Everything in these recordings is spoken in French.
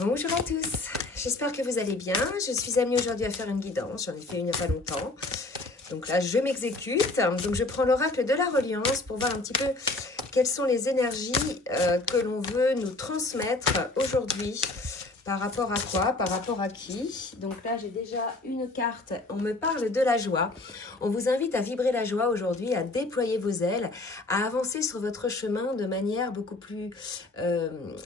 Bonjour à tous, j'espère que vous allez bien. Je suis amenée aujourd'hui à faire une guidance, j'en ai fait une il n'y a pas longtemps. Donc là, je m'exécute. Donc je prends l'oracle de la reliance pour voir un petit peu quelles sont les énergies que l'on veut nous transmettre aujourd'hui. Par rapport à quoi? Par rapport à qui? Donc là, j'ai déjà une carte. On me parle de la joie. On vous invite à vibrer la joie aujourd'hui, à déployer vos ailes, à avancer sur votre chemin de manière beaucoup plus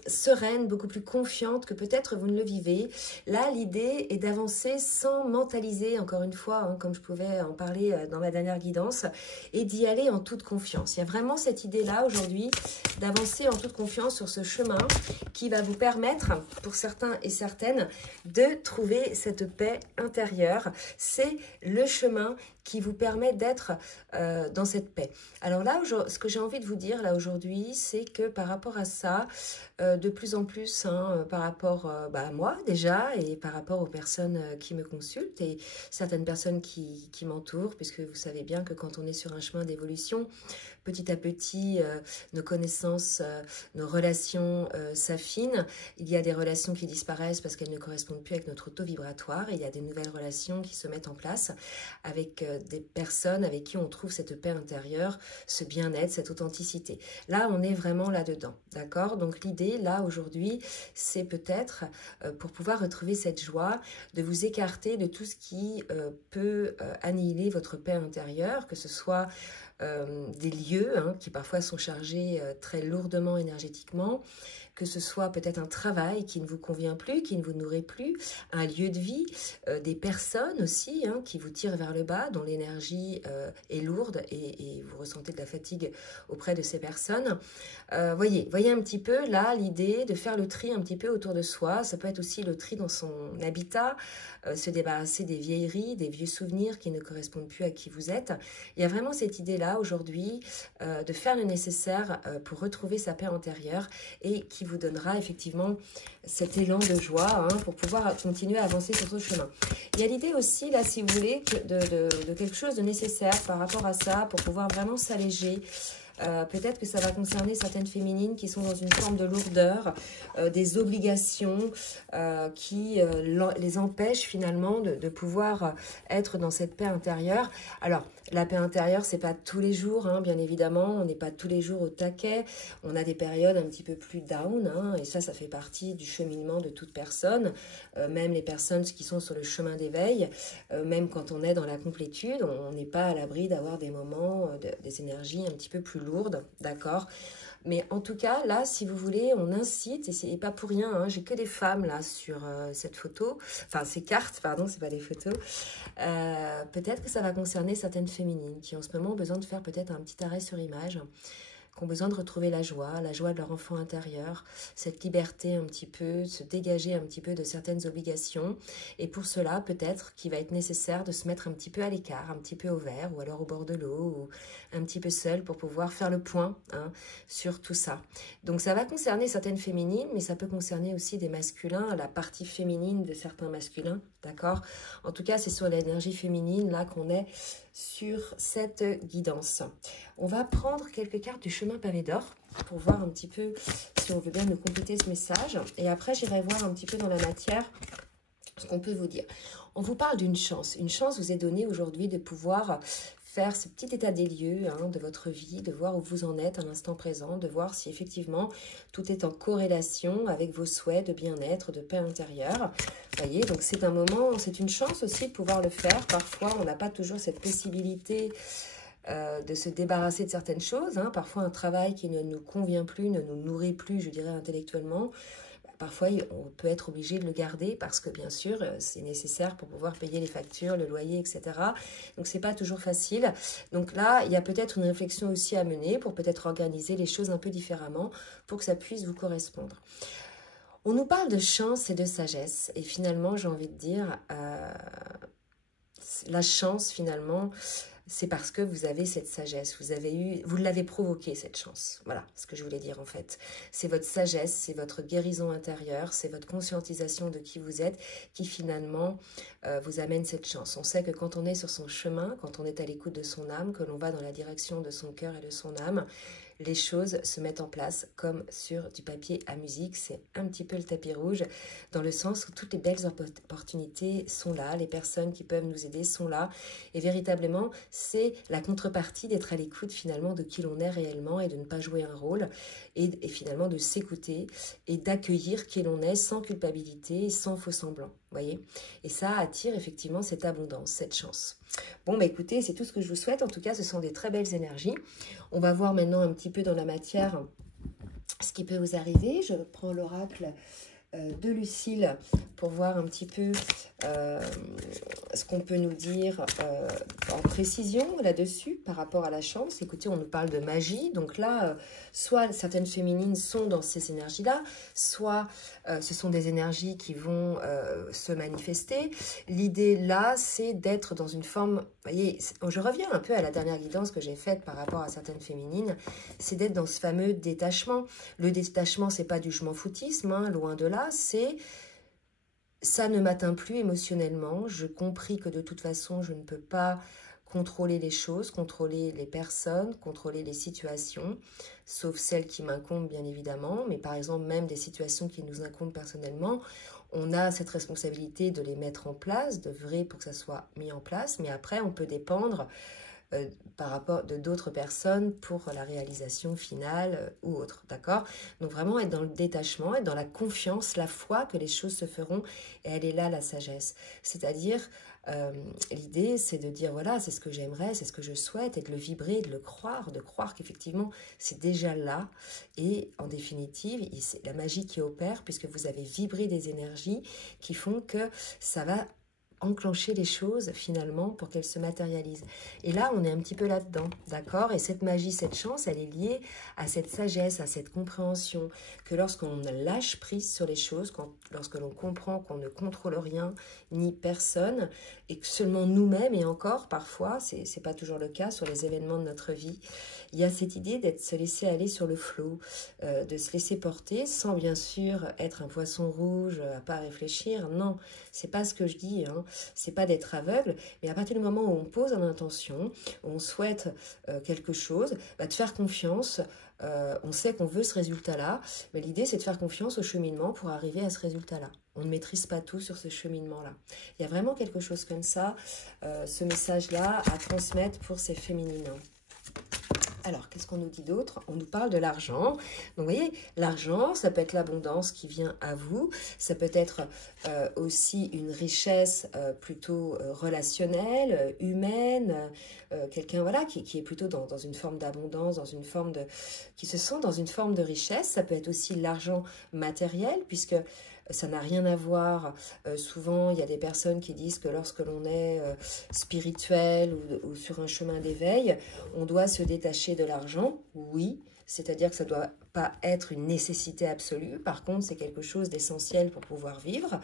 sereine, beaucoup plus confiante que peut-être vous ne le vivez. Là, l'idée est d'avancer sans mentaliser, encore une fois, hein, comme je pouvais en parler dans ma dernière guidance, et d'y aller en toute confiance. Il y a vraiment cette idée-là aujourd'hui d'avancer en toute confiance sur ce chemin qui va vous permettre, pour certains et certaines, de trouver cette paix intérieure. C'est le chemin qui vous permet d'être dans cette paix. Alors là, ce que j'ai envie de vous dire là aujourd'hui, c'est que par rapport à ça, de plus en plus, hein, par rapport à moi déjà, et par rapport aux personnes qui me consultent, et certaines personnes qui m'entourent, puisque vous savez bien que quand on est sur un chemin d'évolution, petit à petit, nos connaissances, nos relations s'affinent. Il y a des relations qui disparaissent parce qu'elles ne correspondent plus avec notre taux vibratoire. Et il y a des nouvelles relations qui se mettent en place avec des personnes avec qui on trouve cette paix intérieure, ce bien-être, cette authenticité. Là, on est vraiment là-dedans, d'accord? Donc l'idée, là, aujourd'hui, c'est peut-être, pour pouvoir retrouver cette joie, de vous écarter de tout ce qui peut annihiler votre paix intérieure, que ce soit des lieux hein, qui parfois sont chargés très lourdement énergétiquement, que ce soit peut-être un travail qui ne vous convient plus, qui ne vous nourrit plus, un lieu de vie, des personnes aussi hein, qui vous tirent vers le bas, dont l'énergie est lourde et vous ressentez de la fatigue auprès de ces personnes. Voyez un petit peu là l'idée de faire le tri un petit peu autour de soi. Ça peut être aussi le tri dans son habitat, se débarrasser des vieilleries, des vieux souvenirs qui ne correspondent plus à qui vous êtes. Il y a vraiment cette idée-là aujourd'hui de faire le nécessaire pour retrouver sa paix intérieure et qui vous donnera effectivement cet élan de joie hein, pour pouvoir continuer à avancer sur ce chemin. Il y a l'idée aussi, là, si vous voulez, de quelque chose de nécessaire par rapport à ça pour pouvoir vraiment s'alléger. Peut-être que ça va concerner certaines féminines qui sont dans une forme de lourdeur, des obligations qui les empêchent finalement de pouvoir être dans cette paix intérieure. Alors, la paix intérieure, c'est pas tous les jours, hein, bien évidemment, on n'est pas tous les jours au taquet, on a des périodes un petit peu plus down, hein, et ça fait partie du cheminement de toute personne, même les personnes qui sont sur le chemin d'éveil, même quand on est dans la complétude, on n'est pas à l'abri d'avoir des moments, des énergies un petit peu plus lourdes, d'accord? Mais en tout cas, là, si vous voulez, on incite, et c'est pas pour rien, hein, j'ai que des femmes là sur cette photo, enfin ces cartes, pardon, c'est pas des photos. Peut-être que ça va concerner certaines féminines qui en ce moment ont besoin de faire peut-être un petit arrêt sur image, qui ont besoin de retrouver la joie de leur enfant intérieur, cette liberté un petit peu, se dégager un petit peu de certaines obligations. Et pour cela, peut-être qu'il va être nécessaire de se mettre un petit peu à l'écart, un petit peu au vert, ou alors au bord de l'eau, ou un petit peu seul pour pouvoir faire le point hein, sur tout ça. Donc ça va concerner certaines féminines, mais ça peut concerner aussi des masculins, la partie féminine de certains masculins, d'accord? En tout cas, c'est sur l'énergie féminine là qu'on est sur cette guidance. On va prendre quelques cartes du chemin pavé d'or pour voir un petit peu si on veut bien nous compléter ce message. Et après, j'irai voir un petit peu dans la matière ce qu'on peut vous dire. On vous parle d'une chance. Une chance vous est donnée aujourd'hui de pouvoir faire ce petit état des lieux hein, de votre vie, de voir où vous en êtes à l'instant présent, de voir si effectivement tout est en corrélation avec vos souhaits de bien-être, de paix intérieure. Vous voyez, donc c'est un moment, c'est une chance aussi de pouvoir le faire. Parfois, on n'a pas toujours cette possibilité de se débarrasser de certaines choses. Hein. Parfois, un travail qui ne nous convient plus, ne nous nourrit plus, je dirais, intellectuellement. Parfois, on peut être obligé de le garder parce que, bien sûr, c'est nécessaire pour pouvoir payer les factures, le loyer, etc. Donc, c'est pas toujours facile. Donc là, il y a peut-être une réflexion aussi à mener pour peut-être organiser les choses un peu différemment pour que ça puisse vous correspondre. On nous parle de chance et de sagesse. Et finalement, j'ai envie de dire, la chance, finalement, c'est parce que vous avez cette sagesse, vous l'avez provoquée cette chance. Voilà ce que je voulais dire en fait. C'est votre sagesse, c'est votre guérison intérieure, c'est votre conscientisation de qui vous êtes qui finalement vous amène cette chance. On sait que quand on est sur son chemin, quand on est à l'écoute de son âme, que l'on va dans la direction de son cœur et de son âme, les choses se mettent en place comme sur du papier à musique. C'est un petit peu le tapis rouge, dans le sens où toutes les belles opportunités sont là, les personnes qui peuvent nous aider sont là, et véritablement, c'est la contrepartie d'être à l'écoute finalement de qui l'on est réellement et de ne pas jouer un rôle, et finalement de s'écouter et d'accueillir qui l'on est sans culpabilité, sans faux semblant. Voyez, et ça attire effectivement cette abondance, cette chance. Bon, bah écoutez, c'est tout ce que je vous souhaite. En tout cas, ce sont des très belles énergies. On va voir maintenant un petit peu dans la matière ce qui peut vous arriver. Je prends l'oracle de Lucille pour voir un petit peu ce qu'on peut nous dire en précision là-dessus par rapport à la chance. Écoutez, on nous parle de magie, donc là, soit certaines féminines sont dans ces énergies-là, soit ce sont des énergies qui vont se manifester. L'idée là, c'est d'être dans une forme, vous voyez, je reviens un peu à la dernière guidance que j'ai faite par rapport à certaines féminines, c'est d'être dans ce fameux détachement. Le détachement, c'est pas du je m'en foutisme, hein, loin de là, c'est ça ne m'atteint plus émotionnellement, je compris que de toute façon, je ne peux pas contrôler les choses, contrôler les personnes, contrôler les situations, sauf celles qui m'incombent bien évidemment, mais par exemple même des situations qui nous incombent personnellement, on a cette responsabilité de les mettre en place, d'œuvrer pour que ça soit mis en place, mais après on peut dépendre par rapport de d'autres personnes pour la réalisation finale ou autre, d'accord? Donc vraiment être dans le détachement, être dans la confiance, la foi que les choses se feront, et elle est là la sagesse. C'est-à-dire, l'idée c'est de dire voilà, c'est ce que j'aimerais, c'est ce que je souhaite, et de le vibrer, de le croire, de croire qu'effectivement c'est déjà là, et en définitive, c'est la magie qui opère puisque vous avez vibré des énergies qui font que ça va enclencher les choses finalement pour qu'elles se matérialisent. Et là, on est un petit peu là-dedans, d'accord? Et cette magie, cette chance, elle est liée à cette sagesse, à cette compréhension, que lorsqu'on lâche prise sur les choses, lorsque l'on comprend qu'on ne contrôle rien ni personne, et que seulement nous-mêmes, et encore parfois, c'est pas toujours le cas sur les événements de notre vie, il y a cette idée d'être se laisser aller sur le flot, de se laisser porter, sans bien sûr être un poisson rouge, à pas réfléchir. Non, c'est pas ce que je dis, hein. C'est pas d'être aveugle, mais à partir du moment où on pose une intention, où on souhaite quelque chose, de faire confiance. On sait qu'on veut ce résultat-là, mais l'idée c'est de faire confiance au cheminement pour arriver à ce résultat-là. On ne maîtrise pas tout sur ce cheminement-là. Il y a vraiment quelque chose comme ça, ce message-là à transmettre pour ces féminines. Alors, qu'est-ce qu'on nous dit d'autre? On nous parle de l'argent. Donc, vous voyez, l'argent, ça peut être l'abondance qui vient à vous. Ça peut être aussi une richesse plutôt relationnelle, humaine. Quelqu'un, voilà, qui est plutôt dans une forme d'abondance, dans une forme de... qui se sent dans une forme de richesse. Ça peut être aussi l'argent matériel, puisque... ça n'a rien à voir. Souvent, il y a des personnes qui disent que lorsque l'on est spirituel ou sur un chemin d'éveil, on doit se détacher de l'argent. Oui, c'est-à-dire que ça ne doit pas être une nécessité absolue. Par contre, c'est quelque chose d'essentiel pour pouvoir vivre,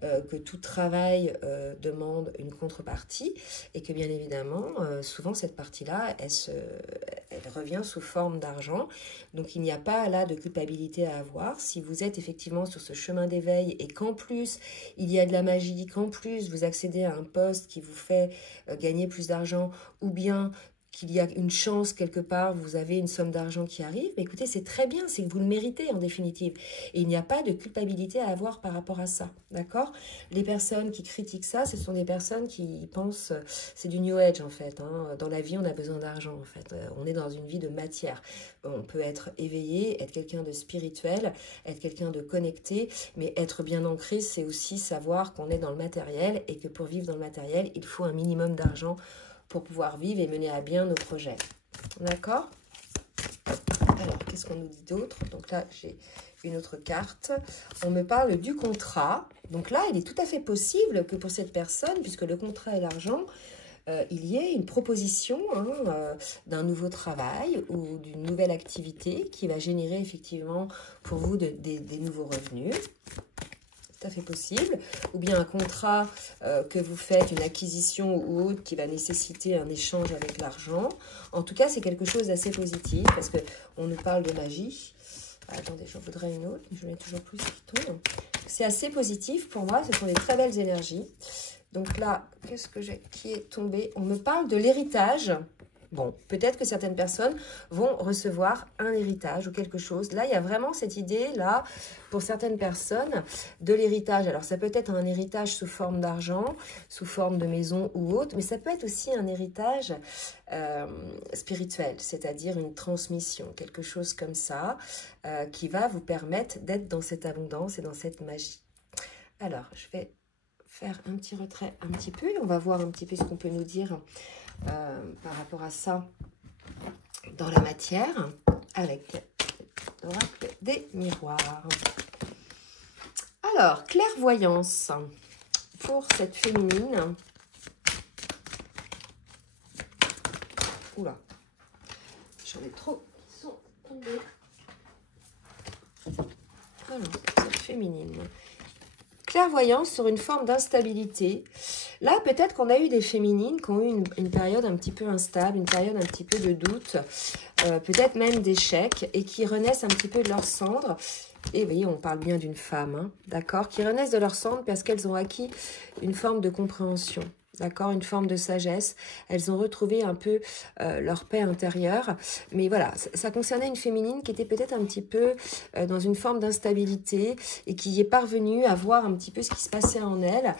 que tout travail demande une contrepartie et que bien évidemment, souvent cette partie-là, elle revient sous forme d'argent. Donc, il n'y a pas là de culpabilité à avoir. Si vous êtes effectivement sur ce chemin d'éveil et qu'en plus, il y a de la magie, qu'en plus, vous accédez à un poste qui vous fait gagner plus d'argent ou bien qu'il y a une chance quelque part, vous avez une somme d'argent qui arrive, mais écoutez, c'est très bien, c'est que vous le méritez en définitive. Et il n'y a pas de culpabilité à avoir par rapport à ça, d'accord? Les personnes qui critiquent ça, ce sont des personnes qui pensent, c'est du New Age en fait, hein. Dans la vie, on a besoin d'argent en fait, on est dans une vie de matière. On peut être éveillé, être quelqu'un de spirituel, être quelqu'un de connecté, mais être bien ancré, c'est aussi savoir qu'on est dans le matériel et que pour vivre dans le matériel, il faut un minimum d'argent pour pouvoir vivre et mener à bien nos projets. D'accord? Alors, qu'est-ce qu'on nous dit d'autre? Donc là, j'ai une autre carte. On me parle du contrat. Donc là, il est tout à fait possible que pour cette personne, puisque le contrat et l'argent, il y ait une proposition d'un nouveau travail ou d'une nouvelle activité qui va générer effectivement pour vous des nouveaux revenus. Tout à fait possible, ou bien un contrat que vous faites, une acquisition ou autre qui va nécessiter un échange avec l'argent. En tout cas, c'est quelque chose d'assez positif parce qu'on nous parle de magie. Attendez, j'en voudrais une autre, mais je n'en ai toujours plus qui tombe. C'est assez positif pour moi, ce sont des très belles énergies. Donc là, qu'est-ce que j'ai qui est tombé? On me parle de l'héritage. Bon, peut-être que certaines personnes vont recevoir un héritage ou quelque chose. Là, il y a vraiment cette idée-là, pour certaines personnes, de l'héritage. Alors, ça peut être un héritage sous forme d'argent, sous forme de maison ou autre, mais ça peut être aussi un héritage spirituel, c'est-à-dire une transmission, quelque chose comme ça, qui va vous permettre d'être dans cette abondance et dans cette magie. Alors, je vais faire un petit retrait un petit peu, et on va voir un petit peu ce qu'on peut nous dire par rapport à ça dans la matière avec l'oracle des miroirs. Alors, clairvoyance pour cette féminine. Oula, j'en ai trop qui sont tombés. Alors, cette féminine. Clairvoyance sur une forme d'instabilité. Là, peut-être qu'on a eu des féminines qui ont eu une période un petit peu instable, une période un petit peu de doute, peut-être même d'échec, et qui renaissent un petit peu de leur cendre. Et vous voyez, on parle bien d'une femme, hein, d'accord, qui renaissent de leur cendre parce qu'elles ont acquis une forme de compréhension. D'accord, une forme de sagesse. Elles ont retrouvé un peu leur paix intérieure. Mais voilà, ça concernait une féminine qui était peut-être un petit peu dans une forme d'instabilité et qui est parvenue à voir un petit peu ce qui se passait en elle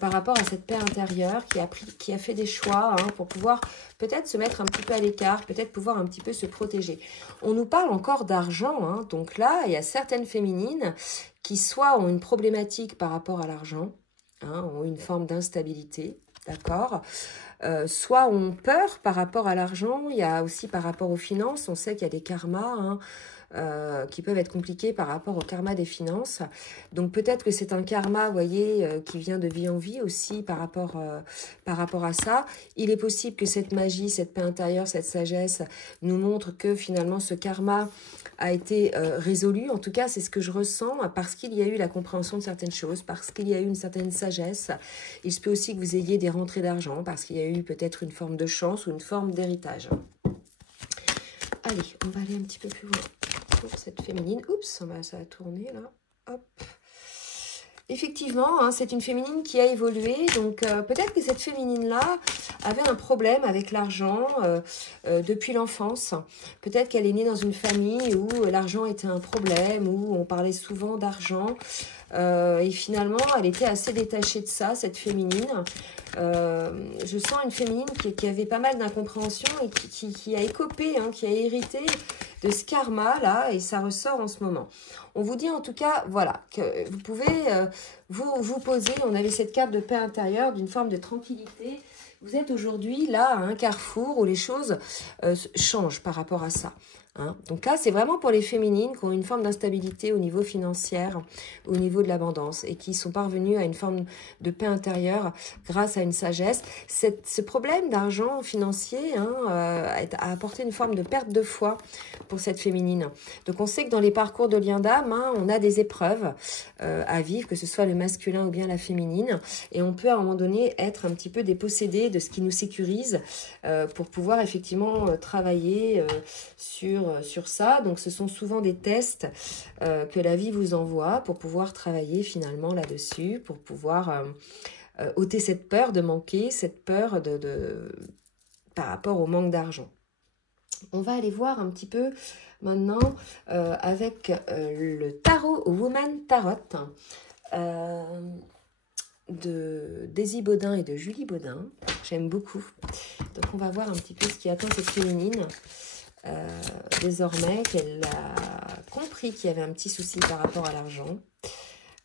par rapport à cette paix intérieure, qui a fait des choix hein, pour pouvoir peut-être se mettre un petit peu à l'écart, peut-être pouvoir un petit peu se protéger. On nous parle encore d'argent. Hein, donc là, il y a certaines féminines qui soit ont une problématique par rapport à l'argent, hein, ont une forme d'instabilité. D'accord, soit ont peur par rapport à l'argent, il y a aussi par rapport aux finances, on sait qu'il y a des karmas hein, qui peuvent être compliqués par rapport au karma des finances. Donc peut-être que c'est un karma, vous voyez, qui vient de vie en vie aussi par rapport à ça. Il est possible que cette magie, cette paix intérieure, cette sagesse nous montre que finalement ce karma a été résolu. En tout cas, c'est ce que je ressens parce qu'il y a eu la compréhension de certaines choses, parce qu'il y a eu une certaine sagesse. Il se peut aussi que vous ayez des rentrées d'argent parce qu'il y a eu peut-être une forme de chance ou une forme d'héritage. Allez, on va aller un petit peu plus loin pour cette féminine. Oups, ça a tourné là. Hop. Effectivement, hein, c'est une féminine qui a évolué. Donc, peut-être que cette féminine-là avait un problème avec l'argent depuis l'enfance. Peut-être qu'elle est née dans une famille où l'argent était un problème, où on parlait souvent d'argent. Et finalement, elle était assez détachée de ça, cette féminine. Je sens une féminine qui avait pas mal d'incompréhension et qui a écopé, hein, qui a hérité de ce karma-là, et ça ressort en ce moment. On vous dit en tout cas, voilà, que vous pouvez vous poser, on avait cette carte de paix intérieure, d'une forme de tranquillité. Vous êtes aujourd'hui là à un carrefour où les choses changent par rapport à ça. Hein. Donc là, c'est vraiment pour les féminines qui ont une forme d'instabilité au niveau financier, au niveau de l'abondance, et qui sont parvenues à une forme de paix intérieure grâce à une sagesse. Ce problème d'argent financier hein, a apporté une forme de perte de foi pour cette féminine. Donc on sait que dans les parcours de lien d'âme, hein, on a des épreuves à vivre, que ce soit le masculin ou bien la féminine, et on peut à un moment donné être un petit peu dépossédé de ce qui nous sécurise pour pouvoir effectivement travailler sur ça. Donc ce sont souvent des tests que la vie vous envoie pour pouvoir travailler finalement là-dessus, pour pouvoir ôter cette peur de manquer, cette peur par rapport au manque d'argent. On va aller voir un petit peu maintenant avec le tarot Woman Tarot de Daisy Baudin et de Julie Baudin. J'aime beaucoup. Donc on va voir un petit peu ce qui attend cette féminine. Désormais qu'elle a compris qu'il y avait un petit souci par rapport à l'argent.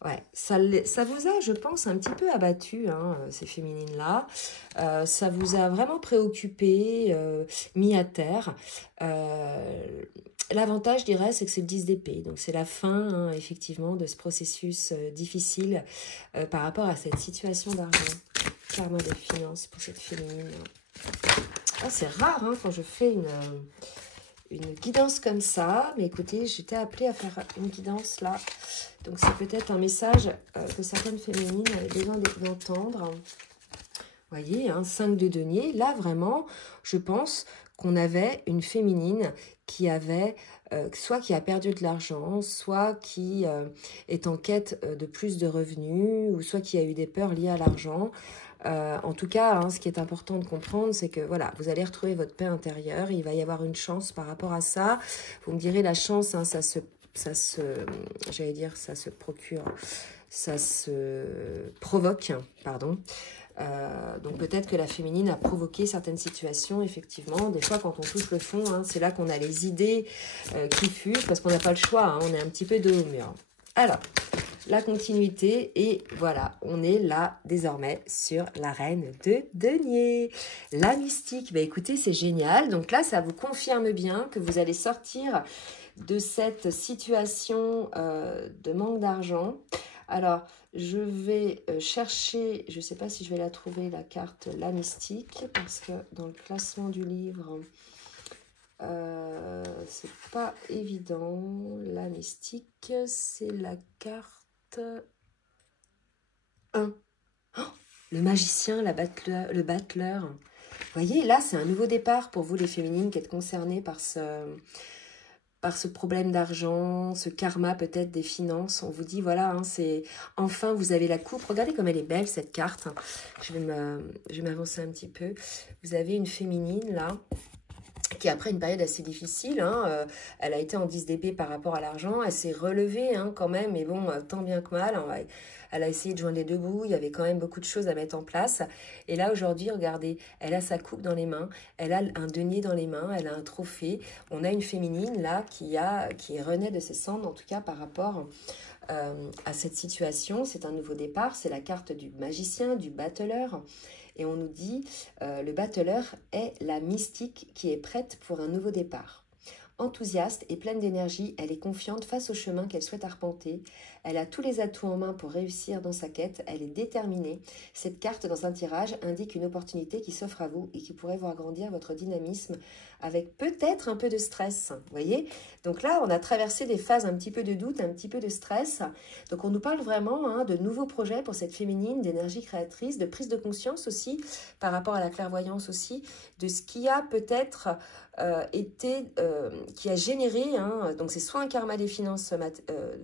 Ouais, ça vous a, je pense, un petit peu abattu, hein, ces féminines-là. Ça vous a vraiment préoccupé, mis à terre. L'avantage, je dirais, c'est que c'est le 10 d'épée. Donc, c'est la fin, hein, effectivement, de ce processus difficile par rapport à cette situation d'argent. Karma des finances pour cette féminine. Ah, c'est rare hein, quand je fais une guidance comme ça. Mais écoutez, j'étais appelée à faire une guidance là. Donc, c'est peut-être un message que certaines féminines avaient besoin d'entendre. Vous voyez, hein, 5 de denier. Là, vraiment, je pense qu'on avait une féminine qui avait, soit qui a perdu de l'argent, soit qui est en quête de plus de revenus, ou soit qui a eu des peurs liées à l'argent. En tout cas, hein, ce qui est important de comprendre, c'est que voilà, vous allez retrouver votre paix intérieure. Il va y avoir une chance par rapport à ça. Vous me direz, la chance, hein, j'allais dire, ça se procure, ça se provoque, pardon. Donc peut-être que la féminine a provoqué certaines situations, effectivement. Des fois, quand on touche le fond, hein, c'est là qu'on a les idées qui fusent, parce qu'on n'a pas le choix, hein, on est un petit peu dos au mur. Alors, la continuité, et voilà, on est là désormais sur la reine de denier. La mystique, bah écoutez, c'est génial. Donc là, ça vous confirme bien que vous allez sortir de cette situation de manque d'argent. Alors, je vais chercher, je ne sais pas si je vais la trouver, la carte La Mystique, parce que dans le classement du livre, c'est pas évident. La Mystique, c'est la carte 1. Oh, le magicien, le battleur. Vous voyez, là, c'est un nouveau départ pour vous, les féminines, qui êtes concernées par ce problème d'argent, ce karma peut-être des finances. On vous dit, voilà, hein, c'est enfin, vous avez la coupe. Regardez comme elle est belle, cette carte. Je vais m'avancer un petit peu. Vous avez une féminine, là, qui après une période assez difficile, hein, elle a été en 10 d'épée par rapport à l'argent, elle s'est relevée hein, quand même, mais bon, tant bien que mal, hein, elle a essayé de joindre les deux bouts, il y avait quand même beaucoup de choses à mettre en place, et là aujourd'hui, regardez, elle a sa coupe dans les mains, elle a un denier dans les mains, elle a un trophée, on a une féminine là qui renaît de ses cendres, en tout cas par rapport à cette situation, c'est un nouveau départ, c'est la carte du magicien, du battleur. Et on nous dit, le battleur est la mystique qui est prête pour un nouveau départ. Enthousiaste et pleine d'énergie, elle est confiante face au chemin qu'elle souhaite arpenter. Elle a tous les atouts en main pour réussir dans sa quête. Elle est déterminée. Cette carte dans un tirage indique une opportunité qui s'offre à vous et qui pourrait voir grandir votre dynamisme avec peut-être un peu de stress. Vous voyez? Donc là, on a traversé des phases un petit peu de doute, un petit peu de stress. Donc on nous parle vraiment hein, de nouveaux projets pour cette féminine, d'énergie créatrice, de prise de conscience aussi, par rapport à la clairvoyance aussi, de ce qui a peut-être qui a généré, hein, donc c'est soit un karma des finances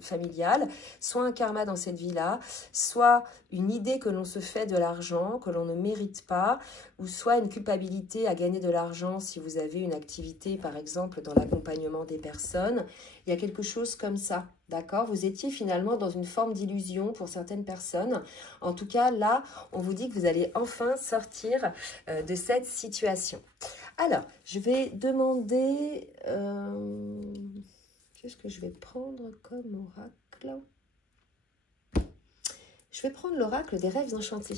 familiales, soit un karma dans cette vie-là, soit une idée que l'on se fait de l'argent, que l'on ne mérite pas, ou soit une culpabilité à gagner de l'argent si vous avez une activité, par exemple, dans l'accompagnement des personnes. Il y a quelque chose comme ça, d'accord? Vous étiez finalement dans une forme d'illusion pour certaines personnes. En tout cas, là, on vous dit que vous allez enfin sortir de cette situation. Alors, je vais demander... qu'est-ce que je vais prendre comme oracle? Je vais prendre l'oracle des rêves enchantés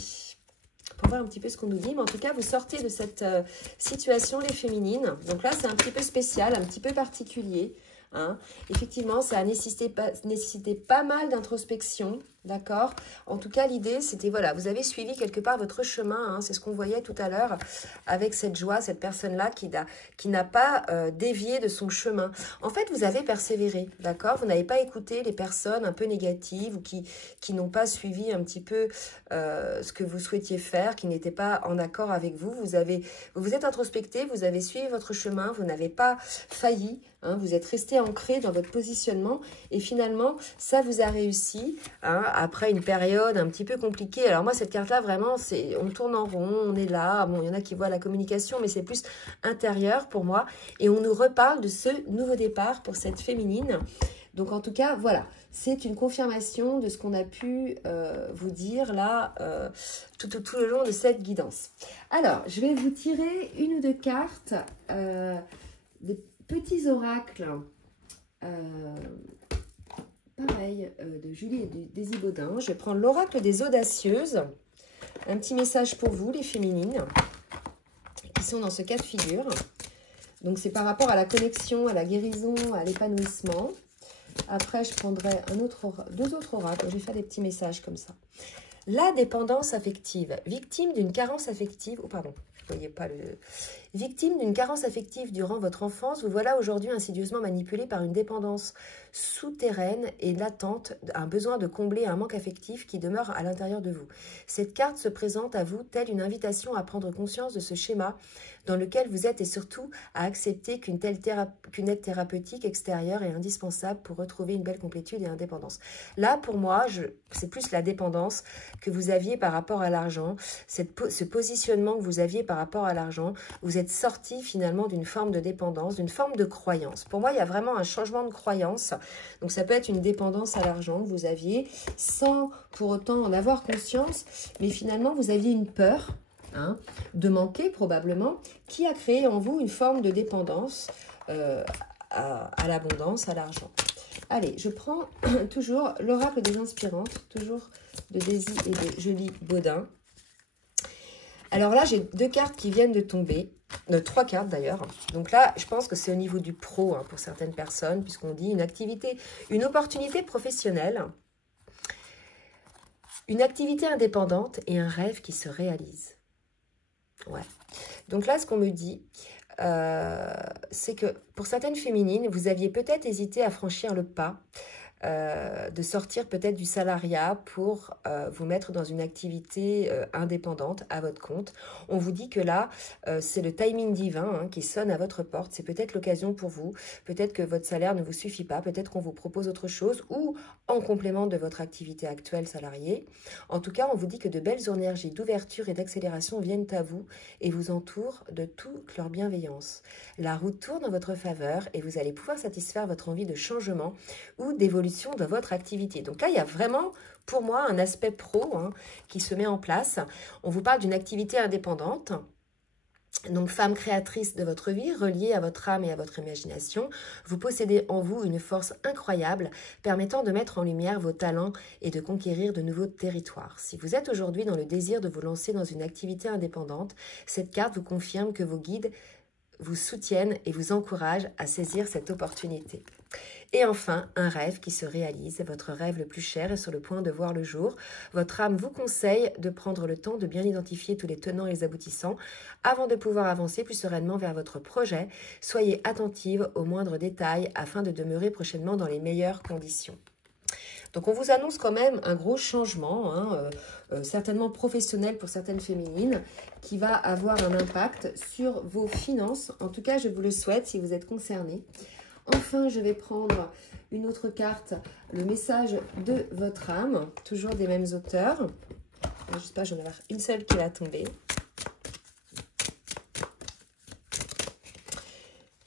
pour voir un petit peu ce qu'on nous dit. Mais en tout cas, vous sortez de cette situation, les féminines. Donc là, c'est un petit peu spécial, un petit peu particulier. Hein. Effectivement, ça a nécessité pas mal d'introspection, d'accord? En tout cas, l'idée, c'était, voilà, vous avez suivi quelque part votre chemin, hein, c'est ce qu'on voyait tout à l'heure, avec cette joie, cette personne-là qui n'a pas dévié de son chemin. En fait, vous avez persévéré, d'accord? Vous n'avez pas écouté les personnes un peu négatives ou qui n'ont pas suivi un petit peu ce que vous souhaitiez faire, qui n'étaient pas en accord avec vous. Vous vous êtes introspecté, vous avez suivi votre chemin, vous n'avez pas failli, hein, vous êtes resté ancré dans votre positionnement et finalement, ça vous a réussi hein, après une période un petit peu compliquée. Alors moi, cette carte-là, vraiment, on tourne en rond, on est là. Bon, il y en a qui voient la communication, mais c'est plus intérieur pour moi. Et on nous reparle de ce nouveau départ pour cette féminine. Donc en tout cas, voilà, c'est une confirmation de ce qu'on a pu vous dire là tout le long de cette guidance. Alors, je vais vous tirer une ou deux cartes, des petits oracles, pareil, de Julie et de Daisy Baudin. Je vais prendre l'oracle des audacieuses. Un petit message pour vous, les féminines, qui sont dans ce cas de figure. Donc, c'est par rapport à la connexion, à la guérison, à l'épanouissement. Après, je prendrai deux autres oracles. Je vais faire des petits messages comme ça. La dépendance affective. Victime d'une carence affective. Oh, pardon. Vous voyez pas le... Victime d'une carence affective durant votre enfance, vous voilà aujourd'hui insidieusement manipulé par une dépendance souterraine et latente, un besoin de combler un manque affectif qui demeure à l'intérieur de vous. Cette carte se présente à vous telle une invitation à prendre conscience de ce schéma dans lequel vous êtes et surtout à accepter qu'une aide thérapeutique extérieure est indispensable pour retrouver une belle complétude et indépendance. Là, pour moi, c'est plus la dépendance que vous aviez par rapport à l'argent, ce positionnement que vous aviez par rapport à l'argent. Vous êtes sorti finalement d'une forme de dépendance, d'une forme de croyance. Pour moi, il y a vraiment un changement de croyance. Donc, ça peut être une dépendance à l'argent que vous aviez sans pour autant en avoir conscience, mais finalement, vous aviez une peur de manquer probablement, qui a créé en vous une forme de dépendance à l'abondance, à l'argent. Allez, je prends toujours l'oracle des inspirantes, toujours de Daisy et de Julie Baudin. Alors là, j'ai 2 cartes qui viennent de tomber, 3 cartes d'ailleurs. Donc là, je pense que c'est au niveau du pro pour certaines personnes, puisqu'on dit une activité, une opportunité professionnelle, une activité indépendante et un rêve qui se réalise. Ouais. Donc là, ce qu'on me dit, c'est que pour certaines féminines, vous aviez peut-être hésité à franchir le pas de sortir peut-être du salariat pour vous mettre dans une activité indépendante à votre compte. On vous dit que là, c'est le timing divin qui sonne à votre porte. C'est peut-être l'occasion pour vous. Peut-être que votre salaire ne vous suffit pas. Peut-être qu'on vous propose autre chose ou en complément de votre activité actuelle salariée. En tout cas, on vous dit que de belles énergies d'ouverture et d'accélération viennent à vous et vous entourent de toute leur bienveillance. La roue tourne en votre faveur et vous allez pouvoir satisfaire votre envie de changement ou d'évolution de votre activité. Donc là, il y a vraiment, pour moi, un aspect pro qui se met en place. On vous parle d'une activité indépendante. Donc, femme créatrice de votre vie, reliée à votre âme et à votre imagination, vous possédez en vous une force incroyable permettant de mettre en lumière vos talents et de conquérir de nouveaux territoires. Si vous êtes aujourd'hui dans le désir de vous lancer dans une activité indépendante, cette carte vous confirme que vos guides vous soutiennent et vous encouragent à saisir cette opportunité. Et enfin, un rêve qui se réalise. Votre rêve le plus cher est sur le point de voir le jour. Votre âme vous conseille de prendre le temps de bien identifier tous les tenants et les aboutissants avant de pouvoir avancer plus sereinement vers votre projet. Soyez attentive aux moindres détails afin de demeurer prochainement dans les meilleures conditions. Donc, on vous annonce quand même un gros changement, certainement professionnel pour certaines féminines, qui va avoir un impact sur vos finances. En tout cas, je vous le souhaite si vous êtes concernés. Enfin, je vais prendre une autre carte, le message de votre âme, toujours des mêmes auteurs. Je ne sais pas, j'en ai une seule qui va tomber.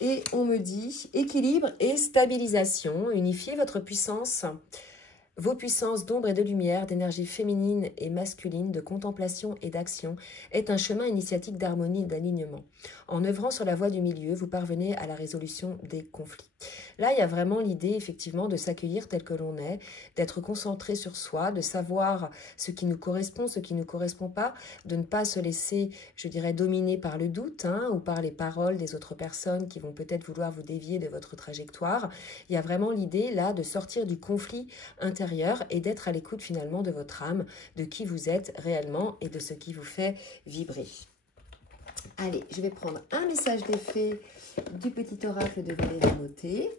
Et on me dit équilibre et stabilisation, unifiez votre puissance. Vos puissances d'ombre et de lumière, d'énergie féminine et masculine, de contemplation et d'action, est un chemin initiatique d'harmonie et d'alignement. En œuvrant sur la voie du milieu, vous parvenez à la résolution des conflits. Là, il y a vraiment l'idée, effectivement, de s'accueillir tel que l'on est, d'être concentré sur soi, de savoir ce qui nous correspond, ce qui ne nous correspond pas, de ne pas se laisser, je dirais, dominer par le doute ou par les paroles des autres personnes qui vont peut-être vouloir vous dévier de votre trajectoire. Il y a vraiment l'idée, là, de sortir du conflit intérieur et d'être à l'écoute finalement de votre âme, de qui vous êtes réellement et de ce qui vous fait vibrer. Allez, je vais prendre un message d'effet du petit oracle de Valérie Mottet.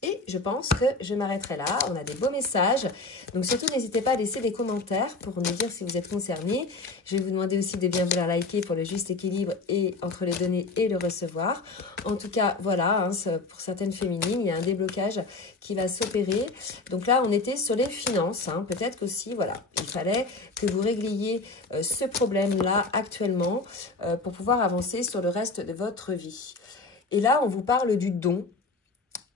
Et je pense que je m'arrêterai là. On a des beaux messages. Donc surtout, n'hésitez pas à laisser des commentaires pour nous dire si vous êtes concernés. Je vais vous demander aussi de bien vouloir liker pour le juste équilibre et entre le donner et le recevoir. En tout cas, voilà, pour certaines féminines, il y a un déblocage qui va s'opérer. Donc là, on était sur les finances. Peut-être qu'aussi, voilà, il fallait que vous régliez ce problème-là actuellement pour pouvoir avancer sur le reste de votre vie. Et là, on vous parle du don.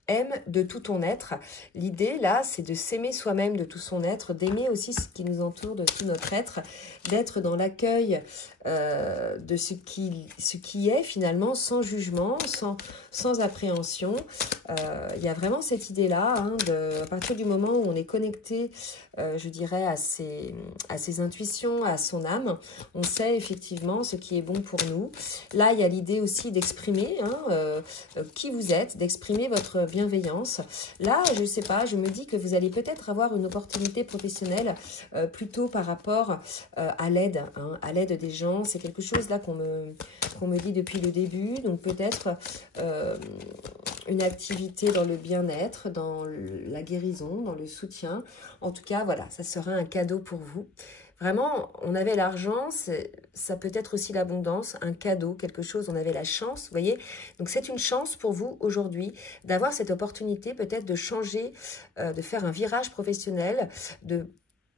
Aime de tout ton être. L'idée, là, c'est de s'aimer soi-même de tout son être, d'aimer aussi ce qui nous entoure de tout notre être, d'être dans l'accueil de ce qui est finalement, sans jugement, sans appréhension. Il y a vraiment cette idée-là, hein, à partir du moment où on est connecté, je dirais, à ses intuitions, à son âme, on sait effectivement ce qui est bon pour nous. Là, il y a l'idée aussi d'exprimer qui vous êtes, d'exprimer votre bienveillance. Là, je ne sais pas, je me dis que vous allez peut-être avoir une opportunité professionnelle plutôt par rapport à l'aide, hein, à l'aide des gens. C'est quelque chose là qu'on me dit depuis le début, donc peut-être une activité dans le bien-être, dans la guérison, dans le soutien. En tout cas, voilà, ça sera un cadeau pour vous. Vraiment, on avait l'argent, ça peut être aussi l'abondance, un cadeau, quelque chose, on avait la chance, vous voyez. Donc c'est une chance pour vous aujourd'hui d'avoir cette opportunité peut-être de changer, de faire un virage professionnel, de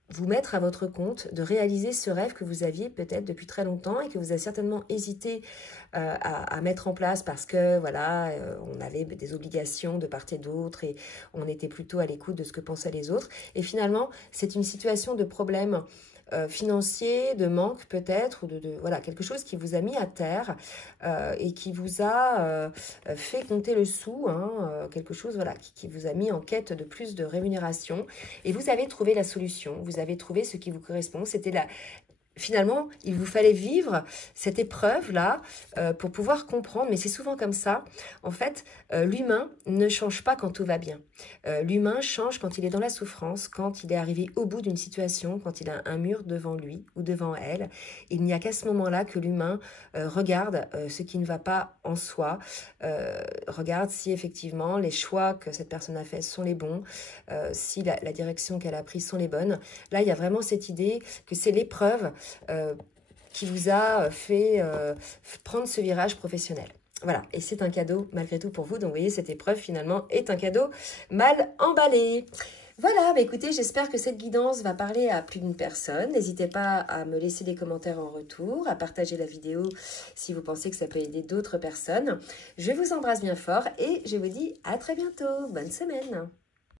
vous mettre à votre compte, de réaliser ce rêve que vous aviez peut-être depuis très longtemps et que vous avez certainement hésité à mettre en place parce que voilà, on avait des obligations de part et d'autre et on était plutôt à l'écoute de ce que pensaient les autres. Et finalement, c'est une situation de problème financier, de manque peut-être, ou voilà, quelque chose qui vous a mis à terre et qui vous a fait compter le sou, hein, quelque chose voilà, qui vous a mis en quête de plus de rémunération. Et vous avez trouvé la solution, vous avez trouvé ce qui vous correspond. C'était finalement, il vous fallait vivre cette épreuve-là pour pouvoir comprendre, mais c'est souvent comme ça. En fait, l'humain ne change pas quand tout va bien. L'humain change quand il est dans la souffrance, quand il est arrivé au bout d'une situation, quand il a un mur devant lui ou devant elle. Il n'y a qu'à ce moment-là que l'humain regarde ce qui ne va pas en soi, regarde si effectivement les choix que cette personne a faits sont les bons, si la direction qu'elle a prise sont les bonnes. Là, il y a vraiment cette idée que c'est l'épreuve qui vous a fait prendre ce virage professionnel. Voilà, et c'est un cadeau malgré tout pour vous. Donc, vous voyez, cette épreuve, finalement, est un cadeau mal emballé. Voilà, bah écoutez, j'espère que cette guidance va parler à plus d'une personne. N'hésitez pas à me laisser des commentaires en retour, à partager la vidéo si vous pensez que ça peut aider d'autres personnes. Je vous embrasse bien fort et je vous dis à très bientôt. Bonne semaine.